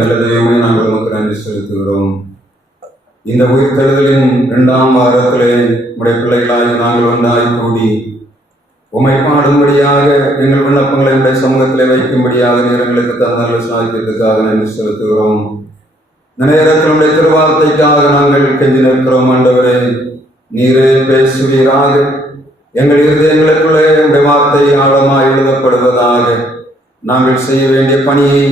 நல்ல தெய்வமே, நாங்கள் உமக்கு நன்றி செலுத்துகிறோம். இந்த உயிர்த்தெழுதலின் 2ஆம் வாரத்திலே உடைய பிள்ளைகளாகி நாங்கள் ஒன்றாய் கூடி உம்மை பாடும்படியாக எங்கள் விண்ணப்பங்களை உடைய சமூகத்திலே வைக்கும்படியாக நேரங்களுக்கு தந்த சாதிக்கிறதுக்காக நன்றி செலுத்துகிறோம். இந்த நேரத்தில் உடைய திருவார்த்தைக்காக நாங்கள் கெஞ்சி நிற்கிறோம். ஆண்டவரே, நீரே பேசுவீராக. எங்கள் இருதயங்களுக்குள்ளே உடைய வார்த்தை ஆழமாய் எழுதப்படுவதாக. நாங்கள் செய்ய வேண்டிய பணியை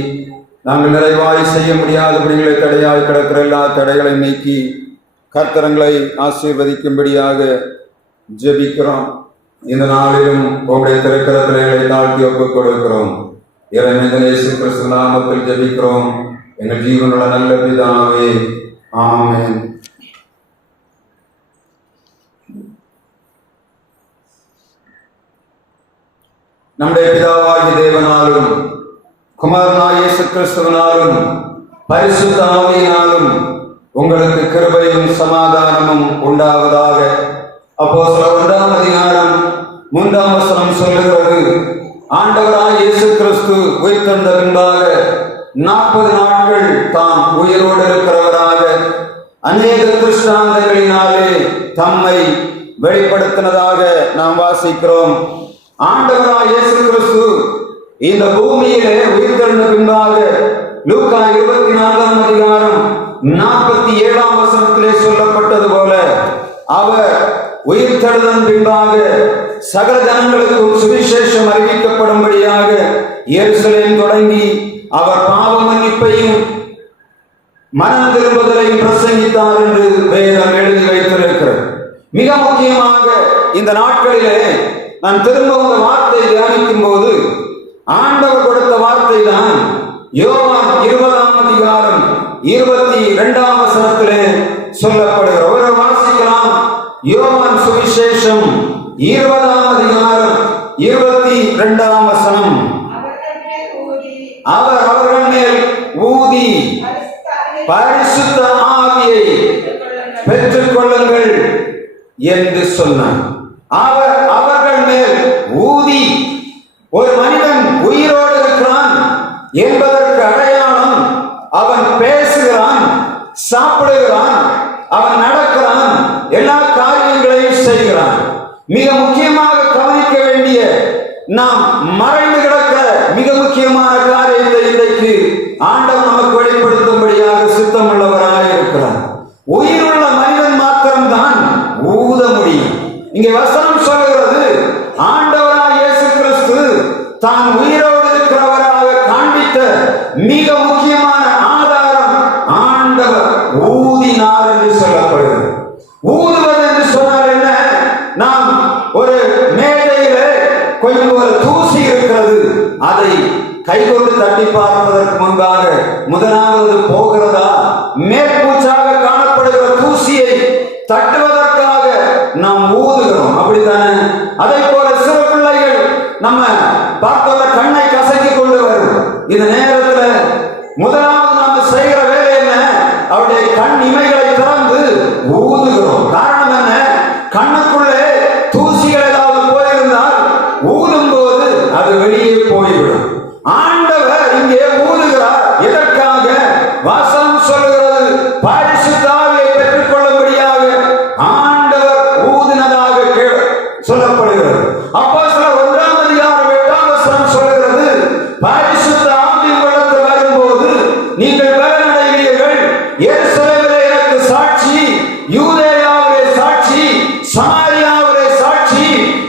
நாங்கள் நிறைவாய் செய்ய முடியாதபடிகளை தடையாய் கிடக்கிற எல்லா தடைகளை நீக்கி கர்த்தரங்களை ஆசீர்வதிக்கும்படியாக ஜெபிக்கிறோம். இந்த நாளிலும் உங்களுடைய திரைக்கரத்திலே தாழ்த்தி ஒப்புக் கொடுக்கிறோம். இறைவன் இயேசு கிறிஸ்து நாமத்தில் ஜெபிக்கிறோம் எங்கள் ஜீவனுள்ள நல்ல பிதாவே, ஆமென். நம்முடைய பிதாவாகிய தேவனாலும் குமாரனாகிய இயேசு கிறிஸ்துவினாலும் பரிசுத்த ஆவியினாலும் உங்களுக்கு கிருபையும் சமாதானமும் உண்டாவதாக. அப்போஸ்தலர் 1ஆம் அதிகாரம் 3ஆம் வசனம் சொல்லுகிறது, ஆண்டவராகிய இயேசு கிறிஸ்து உயிர்த்தெழுந்த பின்பாக 40 நாட்கள் தாம் உயிரோடு இருக்கிறவராக அநேக திருஷ்டாந்தங்களினாலே தம்மை வெளிப்படுத்தினதாக நாம் வாசிக்கிறோம். ஆண்டவராகிய இயேசு கிறிஸ்து இந்த பூமியிலே உயிர்த்தெழுந்த பின்பாக லூக்கா 24ஆம் அதிகாரம் 47ஆம் வசனத்திலே சொல்லப்பட்டது போல அவர் உயிர்த்தெழுதலின் பின்பாக சகல ஜனங்களுக்கும் சுவிசேஷம் அறிவிக்கப்படும்படியாக எருசலேம் தொடங்கி அவர் பாவ மன்னிப்பையும் மனம் திரும்புதலையும் பிரசங்கித்தார் என்று வேதம் எழுதி வைத்திருக்கிறது. மிக முக்கியமாக இந்த நாட்களிலே நான் திரும்ப ஒரு வார்த்தை தியானிக்கும் போது ஆண்டவர் கொடுத்த வார்த்தை தான் யோவான் 20ஆம் அதிகாரம் 22ஆம் வசனத்திலே சொல்லப்படுகிற ஒரு வாசிக்கலாம். யோவான் சுவிசேஷம் 20ஆம் அதிகாரம் 22ஆம் வசனம், அவர் அவர்கள் மேல் ஊதி பரிசுத்த ஆவியை பெற்றுக் கொள்ளுங்கள் என்று சொன்னார். அவர் அவர்கள் மேல் ஊதி, ஒரு மனிதன் உயிரோடு இருக்கிறான் என்பதற்கு அடையாளம் அவன் பேசுகிறான், சாப்பிடுகிறான், அவன் நடக்கிறான், எல்லா காரியங்களையும் செய்கிறான். மிக முக்கியமாக கவனிக்க வேண்டிய, நாம் மறைந்து கிடக்கிற மிக முக்கியமான காரியத்தை இன்றைக்கு ஆண்டவர் நமக்கு வெளிப்படுத்தும்படியாக சித்தமுள்ளவராக இருக்கிறார். உயிருள்ள மனிதன் மாத்திரம்தான் ஊத முடியும். இங்கே வசனம் சொல்லுகிறது, ஆண்டவராகிய இயேசு கிறிஸ்து தான் உயிரோடு இருக்கிறவராக காண்பித்த மிக முக்கியமான ஆதாரம் ஆண்டவர் ஊதினார் என்று சொல்லப்படுகிறது. ஊதுவது என்று சொன்னால் என்ன? நாம் ஒரு மேடையில கொஞ்சம் ஒரு தூசி இருக்கிறது, அதை கைகொண்டு தட்டி பார்ப்பதற்கு முன்பாக முதலாவது போகிறதா, மேற்பூச்சாக காணப்படுகிற தூசியை தட்டுவதற்காக நாம் ஊதுகிறோம், அப்படித்தானே? அதை போல சிறு பிள்ளைகள் நம்ம பார்த்தோட கண்ணை கசக்கி கொண்டு வரும். இந்த நேரத்தில் முதலாவது நாம செய்கிற வேலை என்ன? அவருடைய கண் இமைகளை திறந்து ஊதுகிறோம். காரணம் என்ன? கண்ணுக்குள்ளே தூசிகள் ஏதாவது போயிருந்தால் ஊதும் போது அது வெளியே போய்விடும். ஆண்டவர் இங்கே ஊதுகிறார். எதற்காக? வாசனம் சொல்லுகிறது, பரிசுத்த ஆவியை பெற்றுக் கொள்ளும்படியாக ஆண்டவர் ஊதினதாக சொல்லப்படுகிறது. அப்போஸ்தலர் 1ஆம் அதிகாரம் 8ஆம் வசனம் சொல்லுகிறது, பரிசுத்த ஆவி உங்களிடத்தில் வரும்போது நீங்கள் பலனடைவீர்கள். எருசலேமிலே எனக்கு சாட்சி, யூதேயாவிலே சாட்சி, சமாரியாவிலே சாட்சி,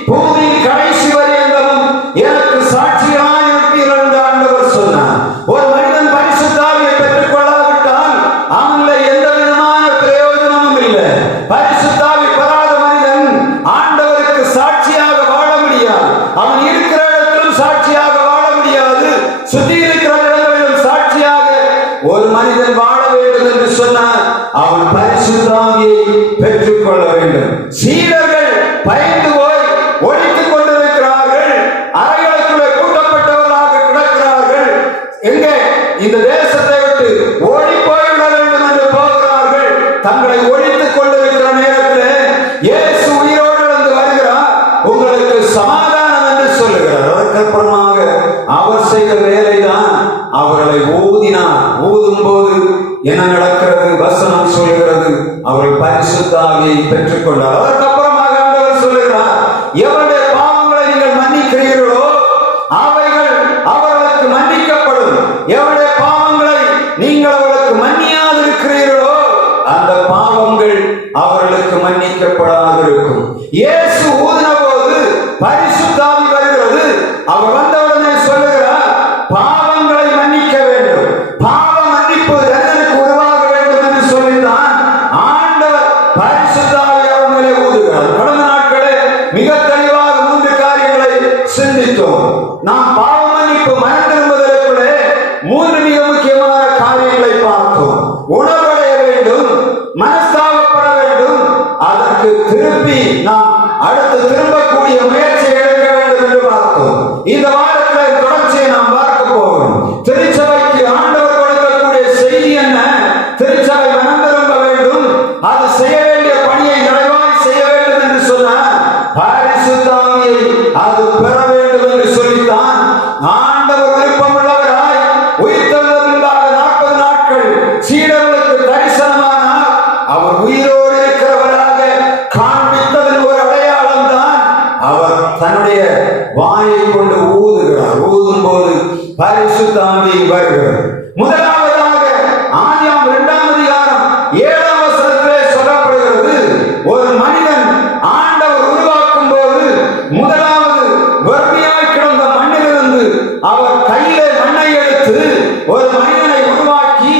பூமியின் கடைசி வரையெங்கும் எனக்கு சாட்சியாய் இருப்பீர்கள் என்று ஆண்டவர் சொன்னார். ஒரு மனிதன் பரிசுத்த ஆவியை பெற்றுக் கொள்ளாவிட்டால் அவனில் எந்த விதமான பிரயோஜனமும் இல்லை. பரிசுத்த ஆவி பெறாத மனிதன் ஆண்டவருக்கு சாட்சியாக வாழ முடியாது. அவன் இருக்கிற இடத்திலும் சாட்சியாக வாழ முடியாது. சுற்றி இருக்கிற இடங்களிலும் சாட்சியாக ஒரு மனிதன் வாழ வேண்டும் என்று சொன்னார், அவன் பரிசுத்த ஆவியை பெற்றுக் கொள்ள வேண்டும். சீடர்கள் பயந்து போய் ஒழித்துக் கொண்டிருக்கிறார்கள். அறைகளுக்குள்ளே கூட்டப்பட்டவர்களாக கிடக்கிறார்கள். எங்கே? இந்த தேசத்தை விட்டு ஓடி போய்விட வேண்டும் என்று போகிறார்கள். தங்களை ஒழித்துக் கொண்டிருக்கிற நேரத்தில் இயேசு உயிரோடு இருந்து வருகிறார். உங்களுக்கு சமாதானம் என்று சொல்லுகிறார். அதற்கப்புறமாக அவர் செய்த வேலைதான் அவர்களை ஊதினார். ஊதும் போது என்ன நடக்கிறது? வசனம் சொல்கிறது, அவர்கள் பரிசுத்த ஆவியை பெற்றுக்கொண்டார். அதற்கப்புறமாக ஆண்டவர் சொல்லுகிறார், எவருடைய பாவங்களை நீங்கள் மன்னிக்கிறீர்களோ அவைகள் அவர்களுக்கு மன்னிக்கப்படும். எவருடைய பாவங்களை நீங்கள் அவர்களுக்கு மன்னியாது இருக்கிறீர்களோ அந்த பாவங்கள் அவர்களுக்கு மன்னிக்கப்படாது இருக்கும். இயேசு ஊதின போது பரிசுத்த ஆவி வருகிறது. அவர் வந்தவுடனே சொல்லுகிறார், பாவங்களை மன்னிக்க வேண்டும், பாவ மன்னிப்பு ஜனங்களுக்கு உருவாக வேண்டும் என்று சொல்லித்தான் ஆண்டவர் பரிசுத்த ஆவி அவர் மேலே ஊதுகிறார். கடந்த நாட்களே மிக தெளிவாக 3 காரியங்களை சிந்தித்தோம். நாம் பாவ மன்னிப்பு மனம் திரும்புவதற்குள்ளே 3 மிக முக்கியமான காரியங்களை பார்த்தோம். உணர்வடைய வேண்டும், மனஸ்தாபப்பட வேண்டும், அதற்கு திருப்பி நாம் அடுத்து திரும்பக்கூடிய முயற்சி எடுக்க வேண்டும் என்று பார்த்தோம். இந்த வாரத்தில் தொடர்ச்சியை நாம் பார்க்க போகிறோம். திருச்சபைக்கு ஆண்டவர் கொடுக்கக்கூடிய செய்தி என்ன? திருச்சபை மனம் திரும்ப வேண்டும், அது செய்ய வேண்டிய பணியை நிறைவாய் செய்ய வேண்டும் என்று சொன்னார். பரிசுத்த ஆவியை அது பெற வேண்டும் என்று சொல்லித்தான் ஆண்டவர் விருப்பமுள்ளவராய் உயிர்த்தெழுதலுக்காக 40 நாட்கள் சீடர்களுக்கு தரிசனமானார். அவர் உயிரோடு இருக்கிறவராக காண்பித்ததில் ஒரு அடையாளம் தான் அவர் தன்னுடைய வாயை கொண்டு ஊதுகிறார். ஊதும் போது பரிசுத்த ஆவி வருகிறது. முதலாவதாக ஆதியாகமம் 2ஆம் அதிகாரம் 7ஆம் வசனத்திலே சொல்லப்படுகிறது, ஒரு மனிதன் ஆண்டவர் உருவாக்கும் போது முதலாவது வறுமையாய் கிடந்த மண்ணிலிருந்து அவர் கையிலே மண்ணை எடுத்து ஒரு மனிதனை உருவாக்கி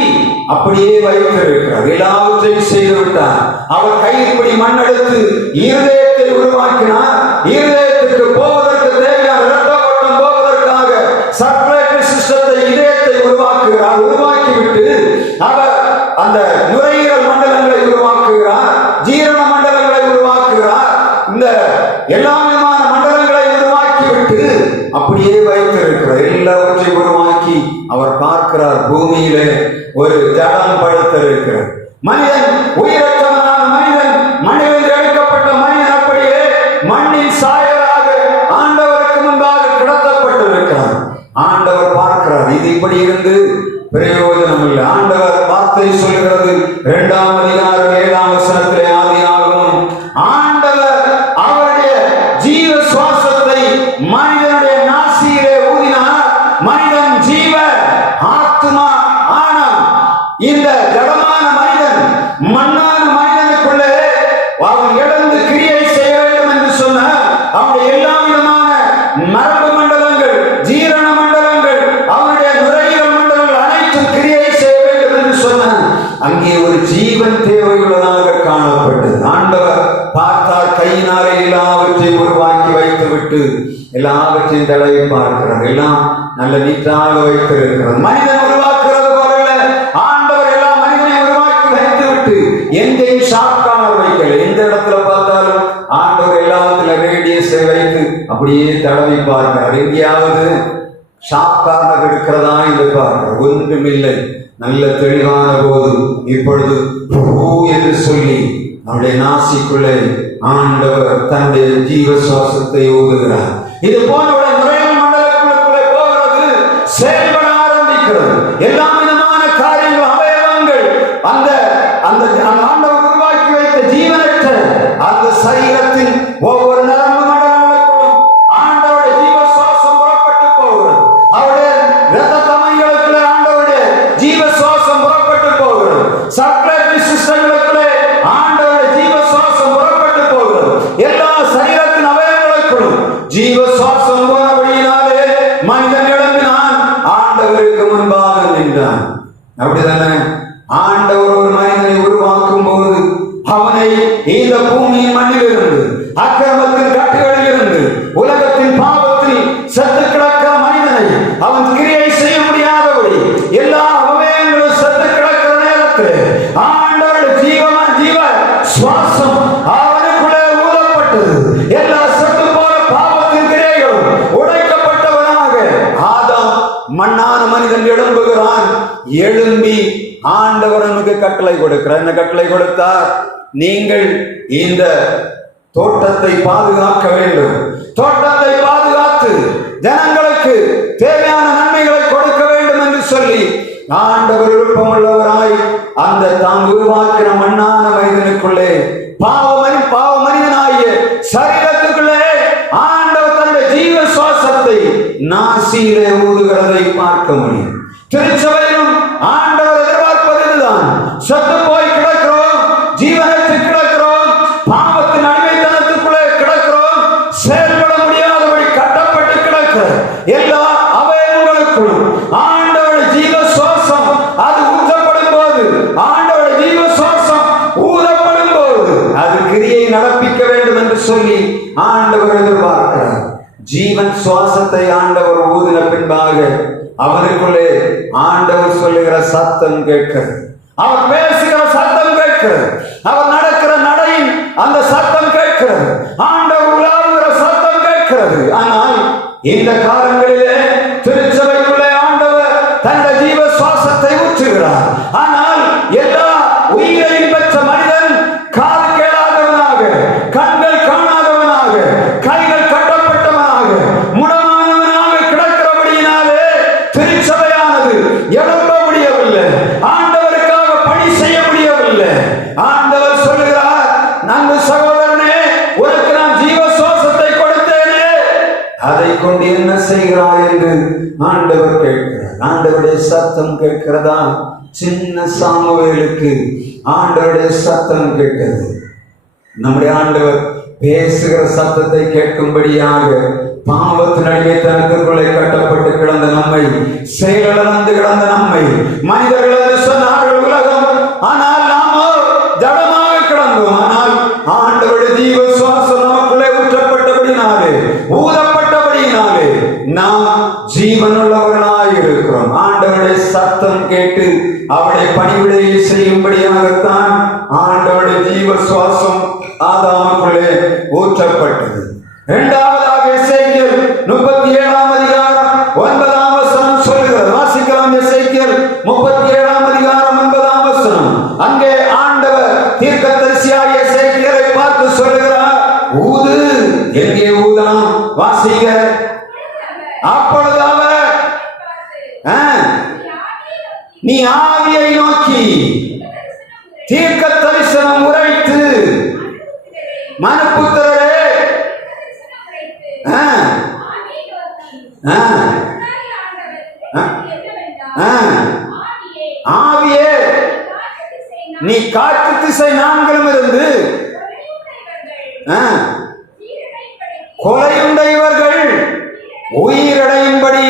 அப்படியே வைத்திருக்கிறார். எல்லாவற்றையும் செய்து விட்டார். அவர் கையில் இப்படி மண் எடுத்து இருதயத்தை உருவாக்கினார். இருதயத்துக்கு போவதற்கு தேவையான இரத்த ஓட்டம் போவதற்காக சர்க்குலேட்டரி சிஸ்டத்தை, இதயத்தை உருவாக்குகிறார். உருவாக்கிவிட்டு அவர் அந்த நுரையீரல் மண்டலங்களை உருவாக்குகிறார், ஜீரண மண்டலங்களை உருவாக்குகிறார். இந்த எல்லா விதமான மண்டலங்களை உருவாக்கிவிட்டு அப்படியே வைத்திருக்கிறார். எல்லாவற்றையும் உருவாக்கி அவர் பார்க்கிறார், பூமியிலே ஒரு ஜடம் படுத்திருக்கிறார். மனிதன், உயிரற்றவனான மனிதன், மண்ணில் எடுக்கப்பட்ட மனிதன் அப்படியே மண்ணின் சாயலாக ஆண்டவருக்கு முன்பாக கிடத்தப்பட்டிருக்கிறார். ஆண்டவர் பார்க்கிறார், இது இப்படி இருந்து பிரயோஜனம் இல்லை. ஆண்டவர் வார்த்தை சொல்கிறது 2ஆம் அதிகாரம் 7ஆம் வசனத்திலே ஆதியாகமம், ஆண்டவர் அவருடைய ஜீவ சுவாசத்தை மனிதனுடைய நாசியிலே ஊதினார். மனிதன் ஜீவ ஆத்துமா ஆனான். இந்த ஜடமான மனிதன், மண்ணான மனிதனுக்குள்ளே அவன் எழுந்து கிரியை செய்ய வேண்டும் என்று சொன்ன அவனுடைய எல்லா விதமான மரபு மண்டலங்கள், ஜீரண மண்டலங்கள், அவனுடைய நுரையீரல் மண்டலங்கள் அனைத்தும் கிரியை செய்ய வேண்டும் என்று சொன்ன அங்கே ஒரு ஜீவன் தேவையுள்ளதாக காணப்பட்டது. ஆண்டவர் பார்த்தார், கையினாலே எல்லாவற்றையும் உருவாக்கி வைத்துவிட்டு எல்லாவற்றையும் தடவை பார்க்கிறார். எல்லாம் நல்ல நீட்டாக வைத்திருக்கிறது. மனிதன் உருவாக்குறது போல ஆண்டவர் எல்லா மனிதனை உருவாக்கி வைத்துவிட்டு எங்கேயும் ஷார்ப்கானர் வைக்கல. எந்த இடத்துல பார்த்தாலும் ஆண்டவர் எல்லாத்துல ரேடியஸை வைத்து அப்படியே தடவி பார்க்கிறார். எங்கேயாவது ஷார்ப்கானர் இருக்கிறதா என்று பார்க்கிறார். ஒன்றுமில்லை. நல்ல தெளிவான போது இப்பொழுது என்று சொல்லி அவருடைய நாசிக்குள்ளே ஆண்டவர் தன்னுடைய ஜீவ சுவாசத்தை ஊதுகிறார். இது போன்ற நுரையீரல் மண்டலங்களுக்குள்ளே போகிறது, செயல்பட ஆரம்பிக்கிறது. எல்லா விதமான காரியங்கள், அவயவங்கள், அந்த அந்த ஆண்டவர் உருவாக்கி வைத்த ஜீவனற்ற அந்த சரீரத்தின் ஒவ்வொரு நரம்பு மண்டலங்களுக்கும் ஆண்டவருடைய ஜீவ சுவாசம் புறப்பட்டு போகிறது. அவருடைய இரத்த தமனிகளுக்குள்ளே ஆண்டவருடைய ஜீவ சுவாசம் புறப்பட்டு போகிறது. சர்க்குலேட்டரி சிஸ்டங்களுக்குள்ளே ஆண்டவருடைய ஜீவ சுவாசம் புறப்பட்டு போகிறது. எல்லா சரீரத்தின் அவயவங்களுக்குள்ளும் ஜீவ சுவாசம் போனபடியினாலே மனிதன் எழும்பினான், ஆண்டவருக்கு முன்பாக நின்றான். அப்படிதானே? ஆண்டவர் ஒரு மனிதனை உருவாக்கும் போது அவனை இந்த பூமியின் மண்ணிலிருந்து, அக்கிரமத்தின் கட்டுகளில் இருந்து, உலகத்தின் பாவத்தில் செத்து கிடக்கிற மனிதனை அவன் கிரியை செய்ய முடியாதபடி எல்லா அவயவங்களும் செத்து கிடக்கிற நேரத்தில் ஆண்டவருடைய ஜீவ சுவாசம் அவனுக்குள்ளே ஊதப்பட்டது. எல்லா செத்து போன பாவத்தின் கிரியைகளும் உடைக்கப்பட்டவனாக ஆதாம் மண்ணான மனிதன் எழும்புகிறான். எழும்பி ஆண்டவர் நமக்கு கட்டளை கொடுக்கிறார். என்ன கட்டளை கொடுத்தார்? நீங்கள் இந்த தோட்டத்தை பாதுகாக்க வேண்டும். தோட்டத்தை பாதுகாத்து ஜனங்களுக்கு தேவையான நன்மைகளை கொடுக்க வேண்டும் என்று சொல்லி ஆண்டவர் விருப்பமுள்ளவராய் அந்த தாம் உருவாக்கின மண்ணான மனிதனுக்குள்ளே பாவ மனிதனாகிய சரீரத்துக்குள்ளே ஆண்டவர் தன்னுடைய ஜீவ சுவாசத்தை நாசியிலே ஊதுகிறதை பார்க்க முடியும். திருச்சபையிலும் ஆண்டவர் எதிர்பார்ப்பது இதுதான். சத்து போய் கிடக்கிறோம், ஜீவனத்து கிடக்கிறோம், பாவத்தின் அடிமைத்தனத்துக்குள்ளே கிடக்கிறோம், செயல்பட முடியாதபடி கட்டப்பட்டு கிடக்கிற எல்லா அவயவங்களுக்குள்ளும் ஆண்டவருடைய ஜீவ சுவாசம் அது ஊற்றப்படும் போது, ஆண்டவருடைய ஜீவ சுவாசம் ஊதப்படும் போது அது கிரியை நடப்பிக்க வேண்டும் என்று சொல்லி ஆண்டவர் எதிர்பார்க்கிறார். ஜீவன் சுவாசத்தை ஆண்டவர் ஊதின பின்பாக அவனுக்குள்ளே ஆண்டவர் சொல்லுகிற சத்தம் கேட்கிறது, அவர் பேசுகிற சத்தம் கேட்கிறது, அவர் நடக்கிற நடையின் அந்த சத்தம் கேட்கிறது, ஆண்டவர் உலாவுகிற சத்தம் கேட்கிறது. ஆனால் இந்த காலங்களிலே திருச்சபைக்குள்ளே ஆண்டவர் தன்னுடைய ஜீவ சுவாசத்தை ஊற்றுகிறார். ஆனால் எல்லா உயிரையும் பெற்ற மனிதன் காது கேளாதவனாக, கண்கள் காணாதவனாக, கைகள் கட்டப்பட்டவனாக, முடமானவனாக கிடக்கிறபடியினாலே திருச்சபையானது எழும்ப முடியவில்லை, ஆண்டவருக்காக பணி செய்ய முடியவில்லை. ஆண்டவர் சொல்லுகிறார், நன்கு சகோதரனே, உனக்கு நான் ஜீவ சுவாசத்தை கொடுத்தேனே, அதை கொண்டு என்ன செய்கிறாய் என்று ஆண்டவர் கேட்கிறார். ஆண்டவருடைய சத்தம் கேட்கிறதா? சின்ன சாமுவேலுக்கு ஆண்டவருடைய சத்தம் கேட்டது. நம்முடைய ஆண்டவர் பேசுகிற சத்தத்தை கேட்கும்படியாக பாவத்தின் அடிமைத்தனத்திற்குள்ளே கட்டப்பட்டு கிடந்த நம்மை, செயலிழந்து கிடந்த நம்மை, மனிதர்கள் என்று சொன்னார்கள் உலகம், ஆனால் நாமோ ஜடமாக கிடந்தோம். ஆனால் ஆண்டவருடைய ஜீவ சுவாசம் நமக்குள்ளே ஊற்றப்பட்டபடினாலே, ஊதப்பட்டபடியினாலே நாம் ஜீவனுள்ளவர்களாய் இருக்கிறோம். ஆண்டவருடைய சத்தம் கேட்டு அவருடைய பணிவிடையை செய்யும்படியாகத்தான் ஆண்டவருடைய ஜீவ சுவாசம் ஆதாமுக்குள்ளே ஊற்றப்பட்டது. இரண்டாவதாக எசேக்கியேல் 37ஆம் அதிகாரம் 9ஆம் வசனம் சொல்லுகிறது. வாசிக்கலாம். எசேக்கியேல் 37ஆம் அதிகாரம் 9ஆம் வசனம். அங்கே ஆண்டவர் தீர்க்கதரிசியாகிய எசேக்கியேலை பார்த்து சொல்லுகிறார், ஊது. எங்கே ஊதலாம்? வாசிங்க. அப்பொழுது அவர், நீ ஆவியை நோக்கி தீர்க்க தரிசனம் உரைத்து, மனுபுத்திரரே, ஆவியே, நீ காற்று திசை நான்கிலும் இருந்து கொலையுண்ட இவர்கள் உயிரடையும்படி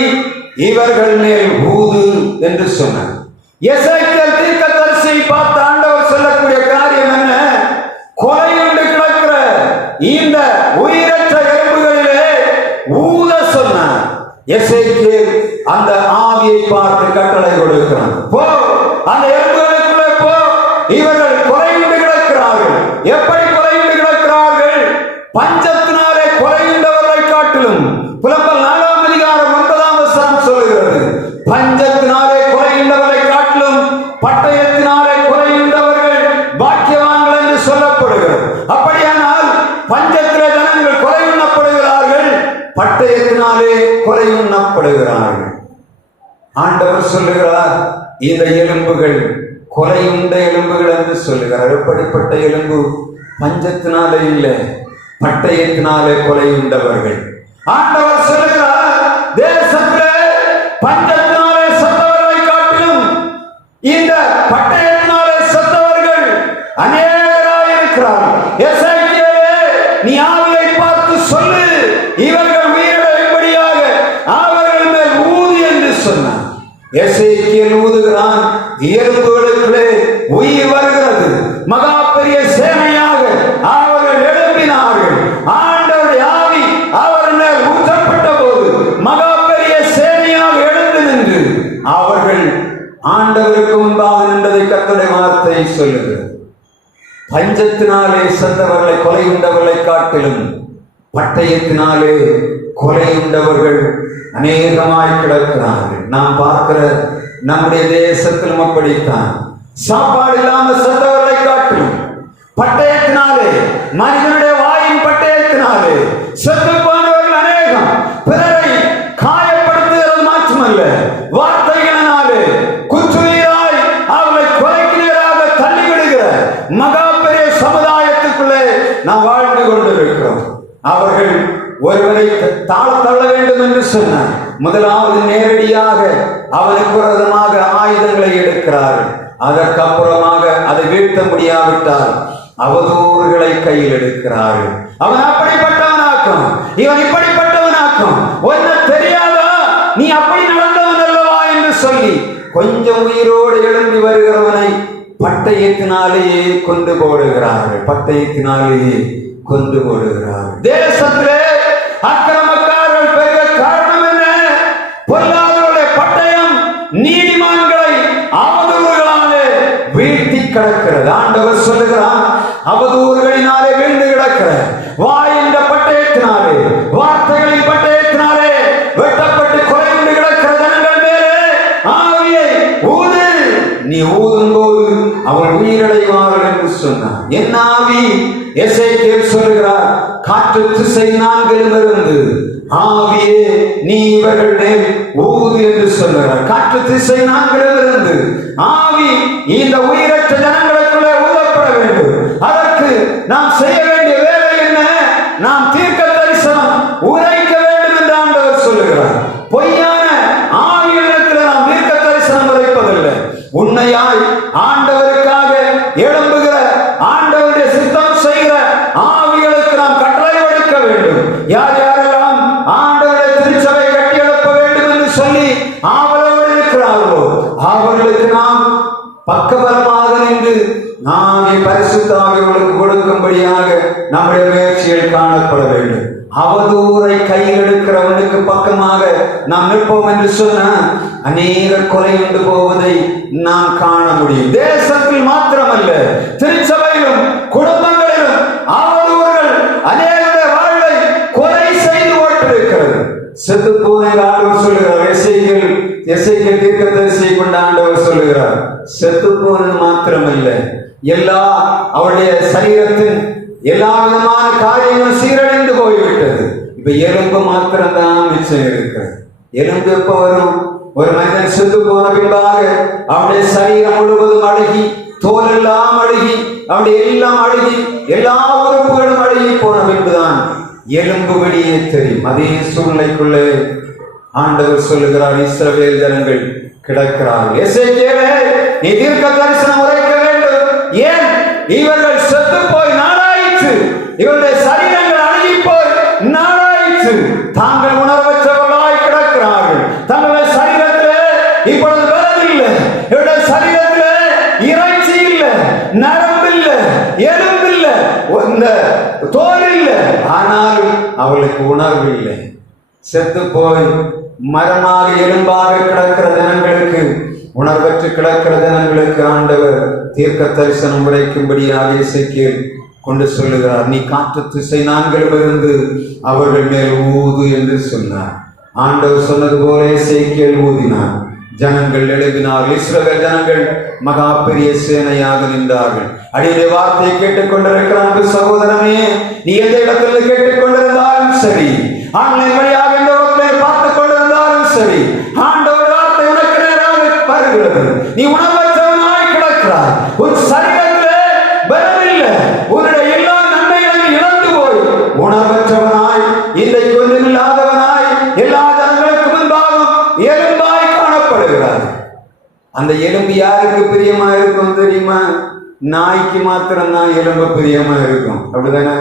இவர்கள் மேல் ஊது என்று சொன்னார். எசேக்கியேல் தீர்க்கதரிசியை பார்த்து ஆண்டவர் சொல்லக்கூடிய காரியம் என்ன? கொலையுண்டு கிடக்கிற இந்த உயிரற்ற எலும்புகளிலே ஊத சொன்னார். எசேக்கியேல் அந்த ஆவியை பார்த்து கட்டளை கொடுக்கிறான், போ, அந்த எலும்புகளுக்குள்ளே போ, இவர்கள் கொலையுண்டு கிடக்கிறார்கள். எப்படி கொலையுண்டு கிடக்கிறார்கள்? பஞ்சத்தினாலே கொலையுண்டவர்களை காட்டிலும், புலம்பல் 4ஆம் அதிகாரம் 9ஆம் வசனம் சொல்லுகிறது, பஞ்சத்தினாலே கொலையுண்டவர்களை காட்டிலும் பட்டயத்தினாலே கொலையுண்டவர்கள் பாக்கியவான்கள் என்று சொல்லப்படுகிறது. அப்படியானால் பஞ்சத்திலே ஜனங்கள் கொலையுண்ணப்படுகிறார்கள், பட்டயத்தினாலே கொலையுண்ணப்படுகிறார்கள். ஆண்டவர் சொல்லுகிறார், இந்த எலும்புகள் கொலையுண்ட எலும்புகள் என்று சொல்லுகிறார். எப்படிப்பட்ட எலும்பு? பஞ்சத்தினாலே இல்லை, பட்டயத்தினாலே கொலையுண்டவர்கள். ஆண்டவர் சொல்லுகிறார், தேசத்திலே பஞ்சத்தினாலே செத்தவர்களை காட்டிலும் இந்த பட்டயத்தினாலே செத்தவர்கள் அநேகராய் இருக்கிறார்கள். எசேக்கியேலே, நீ ஆவியை பார்த்து சொல்லு, இவர்கள் உயிரிழக்கும்படியாக அவர்கள் மேல் ஊது என்று சொன்னார். எசேக்கியேல் ஊதுகிறான், எலும்புகளுக்குள்ளே உயிர் வருகிறது. மகா பெரிய சேனையாக அவர்கள் எழுப்பினார்கள். ஆண்டவருடைய ஆவி அவர் மேல் ஊற்றப்பட்ட போது மகா பெரிய சேனையாக எழுந்து நின்று அவர்கள் ஆண்டவருக்கு முன்பாக நின்றதை கர்த்தருடைய வார்த்தை சொல்லுகிறது. பஞ்சத்தினாலே சென்றவர்களை, கொலையுண்டவர்களை காட்டிலும் பட்டயத்தினாலே கொலையுண்டவர்கள் அநேகமாய் கிடக்கிறார்கள். நாம் பார்க்கிற நம்முடைய தேசத்திலும் அப்படித்தான். சாப்பாடு இல்லாமல் சென்றவர்களை காட்டிலும் பட்டயத்தினாலே, மனிதனுடைய வாயின் பட்டயத்தினாலே செத்து போனவர்கள் அநேகம். பிறரை காயப்படுத்துகிறது மாற்றமல்ல, வார்த்தைகளினாலே, குற்ற என்று சொன்னார். முதலாவது நேரடியாக அவனுக்கு விரோதமாக ஆயுதங்களை எடுக்கிறார்கள். அதற்கப்புறமாக அதை வீழ்த்த முடியாவிட்டால் அவதூறுகளை கையில் எடுக்கிறார்கள். அவன் அப்படிப்பட்டவனாக்கும், இவன் இப்படிப்பட்டவனாக்கும், ஒன்ன தெரியாதா, நீ அப்படி நடந்தவன் அல்லவா என்று சொல்லி கொஞ்சம் உயிரோடு எழும்பி வருகிறவனை பட்டயத்தினாலேயே கொண்டு போடுகிறார்கள். பட்டயத்தினாலேயே கொண்டு போடுகிறார்கள். தேசத்திலே அக்கிரமக்காரர்கள் பெரிய காரணம் என்ன? பொல்லாதவருடைய பட்டயம் நீதிமான்களை அவதூறுகளாலே வீழ்த்தி கிடக்கிறது. ஆண்டவர் சொல்லுகிறார், அவதூறுகளினாலே வீழ்ந்து கிடக்கிற வாய் என்ற பட்டயத்தினாலே, வார்த்தைகளின் பட்டயத்தினாலே வெட்டப்பட்டு குறைந்து கிடக்கிற ஜனங்கள் மேலே ஆவியை ஊது. நீ ஊதும் போது அவள் உயிரடைவார்கள் என்று சொன்னார். என் ஆவி, எசேக்கியேல் சொல்லுகிறார், காற்று திசை நான்கிலும் இருந்து ஆவியே நீ இவர்கள் மேல் ஊது என்று சொல்லுகிறார். காற்று திசை நான்கிலும் இருந்து ஆவி இந்த உயிரற்ற ஜனங்களுக்குள்ளே ஊதப்பட வேண்டும். அதற்கு நாம் செய்ய வேண்டிய வேலை என்ன? நாம் தீர்க்க தரிசனம் உரைக்க வேண்டும் என்று ஆண்டவர் சொல்லுகிறார். பொய்யான ஆவியிடத்தில் நாம் தீர்க்க தரிசனம் உரைப்பதில்லை. உண்மையாய் ஆண்டவருக்காக எழும்புகிற, ஆண்டவருடைய சித்தம் செய்கிற ஆவிகளுக்கு நாம் கட்டளை கொடுக்க வேண்டும். யார் யாரெல்லாம் ஆண்டவருடைய திருச்சபை கட்டி எழுப்ப வேண்டும் என்று சொல்லி ஆவலோடு இருக்கிறார்களோ அவர்களுக்கு நாம் பக்கபலமாக நின்று நாம் பரிசுத்த ஆவிகளுக்கு கொடுக்கும்படியாக நம்முடைய முயற்சிகள் காணப்பட வேண்டும். அவதூறை கையில் எடுக்கிறவனுக்கு பக்கமாக நாம் நிற்போம் என்று சொன்ன அநேக குறையுண்டு போவதை நாம் காண முடியும். தேசத்தில் மாத்திரமல்ல, திருச்சபையிலும் குடும்பங்களிலும் அவதூறுகள் அநேக வாழ்வை கொலை செய்து ஓட்டிருக்கிறது. செத்து போன ஆண்டவர் சொல்லுகிறார். எசேக்கியேல் தீர்க்கதரிசியை கொண்ட ஆண்டவர் சொல்லுகிறார், செத்து போனது மாத்திரமல்ல, எல்லா அவருடைய சரீரத்தின் எல்லா விதமான காரியங்களும் சீரழிந்து போய்விட்டது. இப்ப எலும்பு மாத்திரம்தான் மிச்சம் இருக்கிறது. எலும்பு எப்ப வரும்? ஒரு மனிதன் செத்து போன பின்பாக அவனுடைய சரீரம் முழுவதும் அழுகி, தோல் எல்லாம் அழுகி, அவனுடைய எல்லாம் அழுகி, எல்லா உறுப்புகளும் அழுகி போன பின்புதான் எலும்பு வெளியே தெரியும். அதே சூழ்நிலைக்குள்ளே ஆண்டவர் சொல்லுகிறார், இஸ்ரவேல் ஜனங்கள் கிடக்கிறார்கள். எசேக்கியேலே, நீ தீர்க்க தரிசனம் உரைக்க வேண்டும். ஏன்? இவர்கள் செத்து போய் நாளாயிற்று, இவருடைய சரீரங்கள் அழுகி போய் நாளாயிற்று, தாங்கள் உணர்வற்றவர்களாய் கிடக்கிறார்கள். தங்களுடைய சரீரத்திலே இப்பொழுது பலம் இல்லை, இவருடைய சரீரத்திலே இறைச்சி இல்லை, நரம்பு இல்லை, எலும்பு இல்லை, தோல் இல்லை, ஆனாலும் அவளுக்கு உணர்வு இல்லை. செத்து போய் மரமாக எலும்பாக கிடக்கிற ஜனங்களுக்கு, உணர்வற்று கிடக்கிற ஜனங்களுக்கு ஆண்டவர் தீர்க்க தரிசனம் உரைக்கும்படியாக எசேக்கியேல் கொண்டு சொல்லுகிறார். நீ காற்று திசை நான்கிலிருந்து அவர்கள் மேல் ஊது என்று சொன்னார். ஆண்டவர் சொன்னது போல எசேக்கியேல் ஊதினார். ஜனங்கள் எழுப்பினார்கள். இஸ்ரவேல் ஜனங்கள் மகா பெரிய சேனையாக நின்றார்கள். அடியுடைய வார்த்தையை கேட்டுக்கொண்டிருக்கிற அன்பு சகோதரனே, நீ எந்த இடத்தில் கேட்டுக்கொண்டிருந்தாலும் சரி, ஆன்லைன் வழியாக இந்த வகுப்பை பார்த்துக் கொண்டிருந்தாலும் சரி, ஆண்டவர் வார்த்தை உனக்கு நேராக வருகிறது. நீ உணவற்றவனாய் கிடக்கிறாய். உன் சரீரத்திலே பலமில்லை. உன்னுடைய எல்லா நன்மைகளையும் இழந்து போய் உணவற்றவனாய், இன்றைக்கு ஒன்றுமில்லாதவனாய், எல்லா ஜனங்களுக்கு முன்பாகவும் எலும்பாய் காணப்படுகிறார். அந்த எலும்பு யாருக்கு பிரியமா இருக்கும் தெரியுமா? நாய்க்கு மாத்திரம்தான் எலும்பு பிரியமா இருக்கும். அப்படிதானே?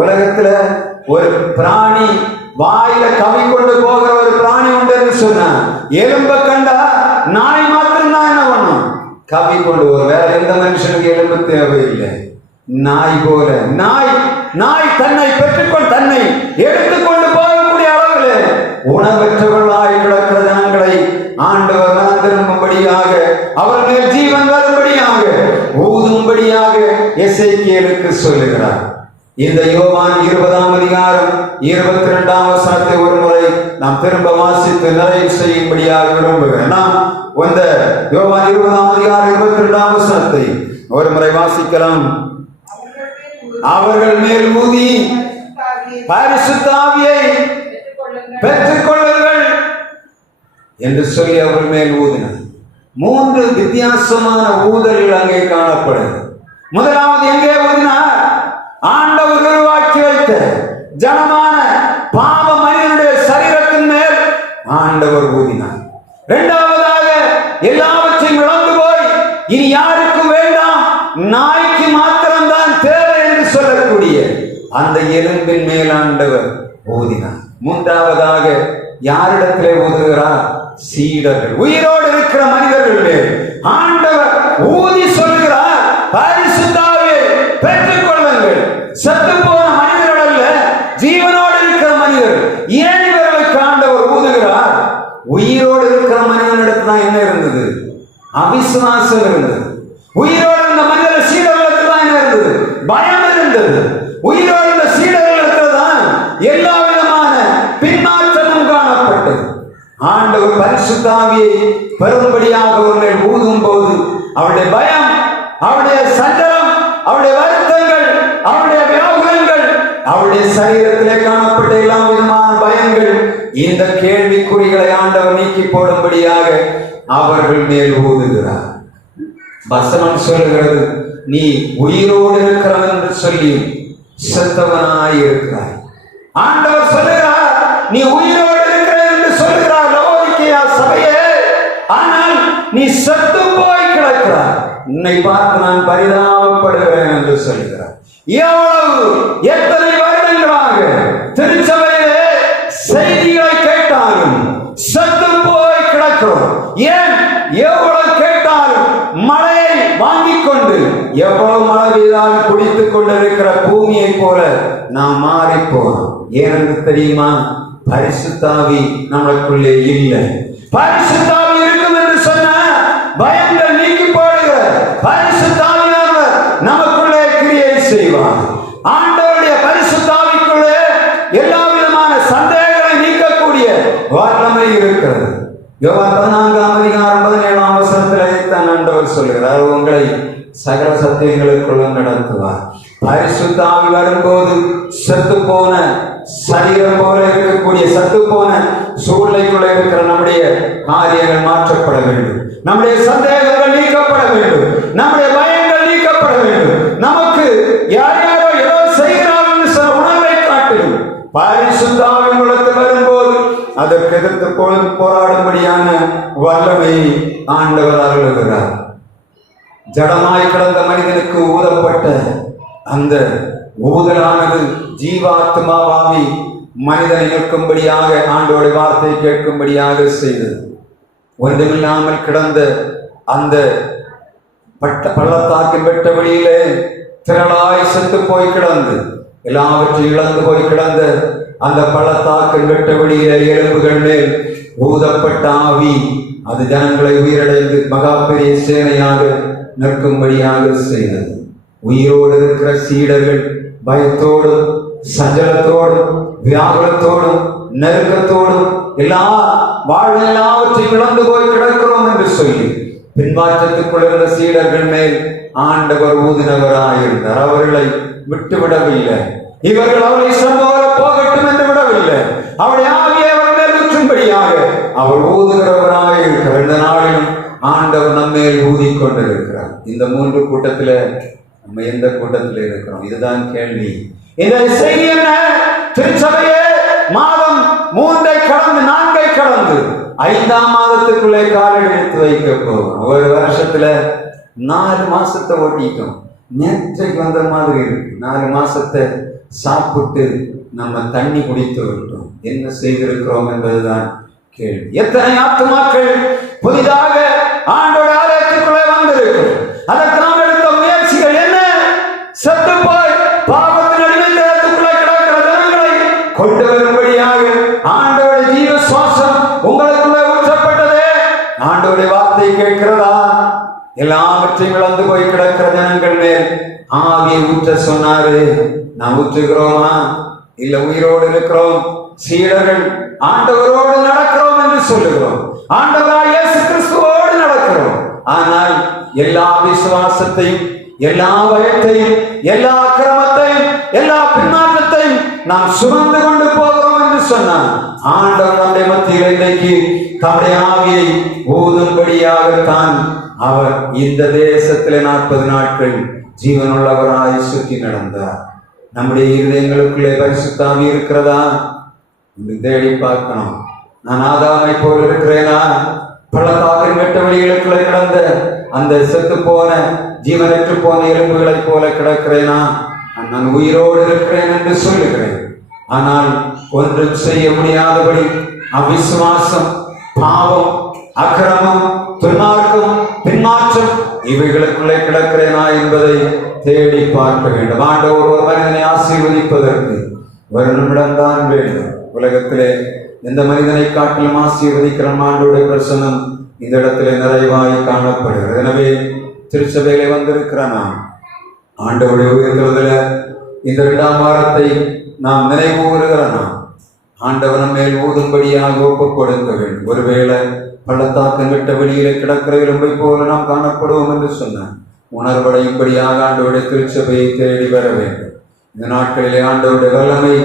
உலகத்துல ஒரு பிராணி வாயில கவி கொண்டு போகிற ஒரு பிராணி உண்டு என்று சொன்ன எலும்ப கண்டா நாய் மாத்திரம்தான் என்ன பண்ணும்? கவி கொண்டு ஒரு வேற எந்த மனுஷனுக்கு எலும்பு தேவையில்லை. நாய் போல நாய் தன்னை பெற்றுக்கொள், தன்னை எடுத்துக்கொண்டு போகக்கூடிய அளவில் உணவற்றவர்களாய் கிடக்கிற ஜனங்களை ஆண்டவர் மனம் திரும்பும்படியாக, அவர் மேல் ஜீவன் வரும்படியாக, ஊதும்படியாக எசேக்கியேலுக்கு சொல்லுகிறார். இந்த யோவான் 20ஆம் அதிகாரம் 22ஆம் வசனத்தை ஒரு முறை நாம் திரும்ப வாசித்து நிறைவு செய்யும்படியாக விரும்புகிறேன். நாம் இந்த யோவான் 20ஆம் அதிகாரம் 22ஆம் வசனத்தை ஒரு முறை வாசிக்கலாம். அவர்கள் மேல் ஊதி பரிசுத்த ஆவியை பெற்றுக் கொள்ளுங்கள் என்று சொல்லி அவர்கள் மேல் ஊதினார். 3 வித்தியாசமான ஊதல்கள் அங்கே காணப்படுது. முதலாவது எங்கே ஊதினார்? ஆண்டவர் உருவாக்கி வைத்த ஜனமான பாவ மனிதனுடைய சரீரத்தின் மேல் ஆண்டவர் ஊதினார். இரண்டாவதாக, எல்லாவற்றையும் இழந்து போய் இனி யாருக்கும் வேண்டாம், நாய்க்கு மாத்திரம்தான் தேவை என்று சொல்லக்கூடிய அந்த எலும்பின் மேல் ஆண்டவர் ஊதினார். மூன்றாவதாக, யாரிடத்திலே ஊதுகிறார்? சீடர்கள், உயிரோடு இருக்கிற மனிதர்கள் மேல் ஆண்டவர் ஊதி சொல்லுகிறார், பரிசுத்த ஆவியை பெற்றுக் கொள்ளுங்கள். செத்து போன மனிதர்கள் அல்ல, ஜீவனோடு இருக்கிற மனிதர்கள். ஏன் இவர்களுக்கு ஆண்டவர் ஊதுகிறார்? உயிரோடு இருக்கிற மனிதனிடத்துல தான் என்ன இருந்தது? அவிசுவாசம் இருந்தது. உயிரோடு இருந்த மனிதர் சீடர்களுக்கு தான் என்ன இருந்தது? பயம் இருந்தது. உயிரோடு இருந்த சீடர்களுக்கு தான் எல்லா விதமான பின்மாற்றமும் காணப்பட்டது. ஆண்டவர் பரிசுத்த ஆவியை பெரும்படியாக அவர்கள் ஊதும் போது அவருடைய பயம், அவருடைய சஞ்சலம், அவருடைய வருத்தங்கள், அவருடைய வியாகுலங்கள், அவருடைய சரீரத்திலே காணப்பட்ட எல்லா விதமான பயங்கள், இந்த கேள்விக்குறிகளை ஆண்டவர் நீக்கி போடும்படியாக அவர்கள் மேல் ஊதுகிறார். வசனம் சொல்லுகிறது, நீ உயிரோடு இருக்கிறவன் என்று சொல்லி செத்தவனாய் இருக்கிறாய். ஆண்டவர் சொல்லுகிறார், நீ உயிரோடு இருக்கிறாய் என்று சொல்லுகிறார் லவோதிக்கேயா சபையே, ஆனால் நீ செத்து போய் கிடக்கிறாய். உன்னை பார்த்து நான் பரிதாபப்படுகிறேன் என்று சொல்கிறார். எவ்வளவு எத்தனை வருடங்களாக திருச்சபையிலே செய்திகளை கேட்டாலும் செத்து போய் கிடக்கிறோம். ஏன்? எவ்வளவு கேட்டாலும் மழையை வாங்கிக் கொண்டு எவ்வளவு மழை பெய்தாலும் குடித்துக் கொண்டிருக்கிற பூமியை போல நாம் மாறி போனோம். ஏனென்று தெரியுமா? பரிசுத்த ஆவி நமக்குள்ளே இல்லை. பரிசுத்த ஆவி இருக்கும் என்று சொன்ன பயங்கள் நீக்கி போடுகிற பரிசுத்த ஆவியானவர் நமக்குள்ளே கிரியை செய்வார். ஆண்டவருடைய பரிசுத்த ஆவிக்குள்ளே எல்லா விதமான சந்தேகங்களை நீக்கக்கூடிய வல்லமை இருக்கிறது. யோவான் 14:17 ஆண்டவர் சொல்கிறார், உங்களை சகல சத்தியங்களுக்குள்ள நடத்துவார். பரிசுத்த ஆவி வரும்போது செத்து போன சரீரம் போல இருக்கக்கூடிய சத்து போன சூழ்நிலைக்குள்ள இருக்கிற நம்முடைய காரியங்கள் மாற்றப்பட வேண்டும். நம்முடைய சந்தேகங்கள் நீக்கப்பட வேண்டும். நம்முடைய பயங்கள் நீக்கப்பட வேண்டும். நமக்கு யார் யாரோ ஏதோ செய்கிறார்கள் சில உணர்வை காட்டிலும் பரிசுத்த ஆவி உங்களுக்கு வரும்போது அதற்கு எதிர்த்து போராடும்படியான வல்லமை ஆண்டவர் அருளுகிறார். ஜடமாய் கிடந்த மனிதனுக்கு ஊதப்பட்ட அந்த ஊதலானது ஜீவாத்மாவாமி மனிதனை நிற்கும்படியாக ஆண்டோடைய வார்த்தை கேட்கும்படியாக செய்தது. ஒன்றுமில்லாமல் கிடந்த அந்த பள்ளத்தாக்கின் வெட்ட வெளியிலே திரளாய் செத்து போய் கிடந்து எல்லாவற்றையும் இழந்து போய் கிடந்த அந்த பள்ளத்தாக்கின் வெட்ட வெளியிலே எலும்புகள் மேல் ஊதப்பட்ட ஆவி அது ஜனங்களை உயிரடைந்து மகா பெரிய சேனையாக நிற்கும்படியாக செய்தது. உயிரோடு இருக்கிற சீடர்கள் பயத்தோடும் சஞ்சலத்தோடும் வியாகுலத்தோடும் நெருக்கத்தோடும் எல்லாவற்றையும் இழந்து போய் கிடக்கிறோம் என்று சொல்லி பின்மாற்றத்துக்குள் இருந்த சீடர்கள் மேல் ஆண்டவர் ஊதினவராயிருந்தார். அவர்களை விட்டுவிடவில்லை. இவர்கள் அவரை சம்பவர போகட்டும் என்று விடவில்லை. அவருடைய ஆவியை அவர் நிறுத்தும்படியாக அவர் ஊதுகிறவராக இருக்கிறார். இந்த நாளிலும் ஆண்டவர் நம்மேல் ஊதிக் கொண்டிருக்கிறார். இந்த 3 கூட்டத்தில் நம்ம எந்த கூட்டத்தில் இருக்கிறோம்? இதுதான் கேள்வி. இந்த செய்தி என்ன? திருச்சபையே மாதம் 3ஐ கடந்து 4ஐ கடந்து 5ஆம் மாதத்துக்குள்ளே கால் எடுத்து வைக்க போகும். ஒரு வருஷத்துல 4 மாசத்தை ஓட்டிட்டோம். நேற்றைக்கு வந்த மாதிரி இருக்கு. 4 மாசத்தை சாப்பிட்டு நம்ம தண்ணி குடித்து விட்டோம். என்ன செய்திருக்கிறோம் என்பதுதான் கேள்வி. எத்தனை ஆத்துமாக்கள் புதிதாக ஆண்டோட ஆலயத்துக்குள்ளே வந்திருக்கும். அதற்கு நாம் எடுத்த முயற்சிகள் என்ன? செத்து போய் பாவத்தின் அடிமைத்தனத்துக்குள்ளே கிடக்கிற ஜனங்களை கொண்டு வரும்படியாக ஆண்டோட ஜீவ சுவாசம் உங்களுக்குள்ளே ஊற்றப்பட்டதே. ஆண்டோட வார்த்தை கேட்கிறதா? எல்லாவற்றையும் இழந்து போய் கிடக்கிற ஜனங்கள் மேல் ஆவியை ஊற்ற சொன்னாரு. நாம் ஊற்றுகிறோமா? இல்ல உயிரோடு இருக்கிறோம். சீடர்கள் ஆண்டவரோடு நடக்கிறோம் என்று சொல்லுகிறோம். ஆண்டவராய் இயேசு கிறிஸ்துவோடு நடக்கிறோம். ஆனால் எல்லா விசுவாசத்தையும் எல்லா பயத்தையும் எல்லா அக்கிரமத்தையும் எல்லா பின்மாற்றத்தையும் நாம் சுமந்து கொண்டு போகிறோம் என்று சொன்னார். ஆண்டவர் நம்முடைய மத்தியில் இன்றைக்கு தம்முடைய ஆவியை ஊதும்படியாகத்தான் அவர் இந்த தேசத்திலே 40 நாட்கள் ஜீவனுள்ளவராய் சுற்றி நடந்தார். நம்முடைய இருதயங்களுக்குள்ளே பரிசுத்த ஆவி இருக்கிறதா? தேடி பார்க்கணும். நான் ஆதாமை போல் இருக்கிறேனா? பள்ளத்தாக்கின் வெட்ட வழிகளுக்குள்ள கிடந்த அந்த செத்து போன ஜீவனற்று போன எலும்புகளைப் போல கிடக்கிறேனா? நான் உயிரோடு இருக்கிறேன் என்று சொல்லுகிறேன். ஆனால் ஒன்றும் செய்ய முடியாதபடி அவிசுவாசம், பாவம், அக்கிரமம், துன்மார்க்கம், பின்மாற்றம் இவைகளுக்குள்ளே கிடக்கிறேனா என்பதை தேடி பார்க்க வேண்டும். ஆண்டவர் ஒரு மனிதனை ஆசீர்வதிப்பதற்கு ஒரு நிமிடம்தான் வேண்டும். உலகத்திலே எந்த மனிதனை காட்டிலும் ஆசீர்வதிக்கிற ஆண்டவருடைய பிரசன்னம் இந்த இடத்திலே நிறைவாய் காணப்படுகிறது. எனவே திருச்சபையிலே வந்திருக்கிற நாம் ஆண்டவருடைய உயர்த்துவதில் இந்த 2ஆம் வாரத்தை நாம் நினைவுறுகிற நாம் ஆண்டவன் மேல் ஊதும்படியாக ஒப்புக் கொடுக்க வேண்டும். ஒருவேளை பள்ளத்தாக்கம் விட்ட வெளியிலே கிடக்கிற எலும்பை போல நாம் காணப்படுவோம் என்று சொன்னார். உணர்வடையும்படியாக ஆண்டவருடைய திருச்சபையை தேடி வர வேண்டும். இந்த நாட்களிலே ஆண்டவருடைய வல்லமை,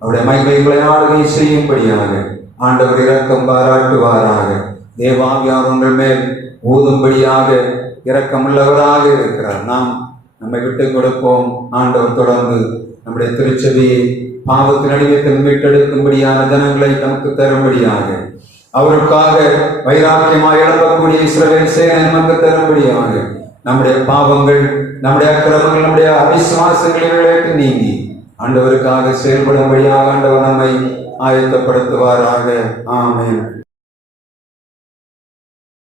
அவருடைய மகிமைகளை ஆளுகை செய்யும்படியாக ஆண்டவர் இரக்கம் பாராட்டுவாராக. தேவாவியார் உங்கள் மேல் ஊதும்படியாக இரக்கமுள்ளவராக இருக்கிறார். நாம் நம்மை விட்டு கொடுப்போம். ஆண்டவர் தொடர்ந்து நம்முடைய திருச்சபையை பாவத்தின் அடிமையில் மீட்டெடுக்கும்படியான ஜனங்களை நமக்கு தரும்படியாக, அவருக்காக வைராக்கியமாக எழுப்பக்கூடிய இஸ்ரவேல் சேனை நமக்கு தரும்படியாக, நம்முடைய பாவங்கள், நம்முடைய அக்கிரமங்கள், நம்முடைய அவிசுவாசங்களை நீங்கி ஆண்டவருக்காக செயல்படும்படியாக ஆண்டவர் நம்மை ஆயத்தப்படுத்துவாராக. ஆமென்.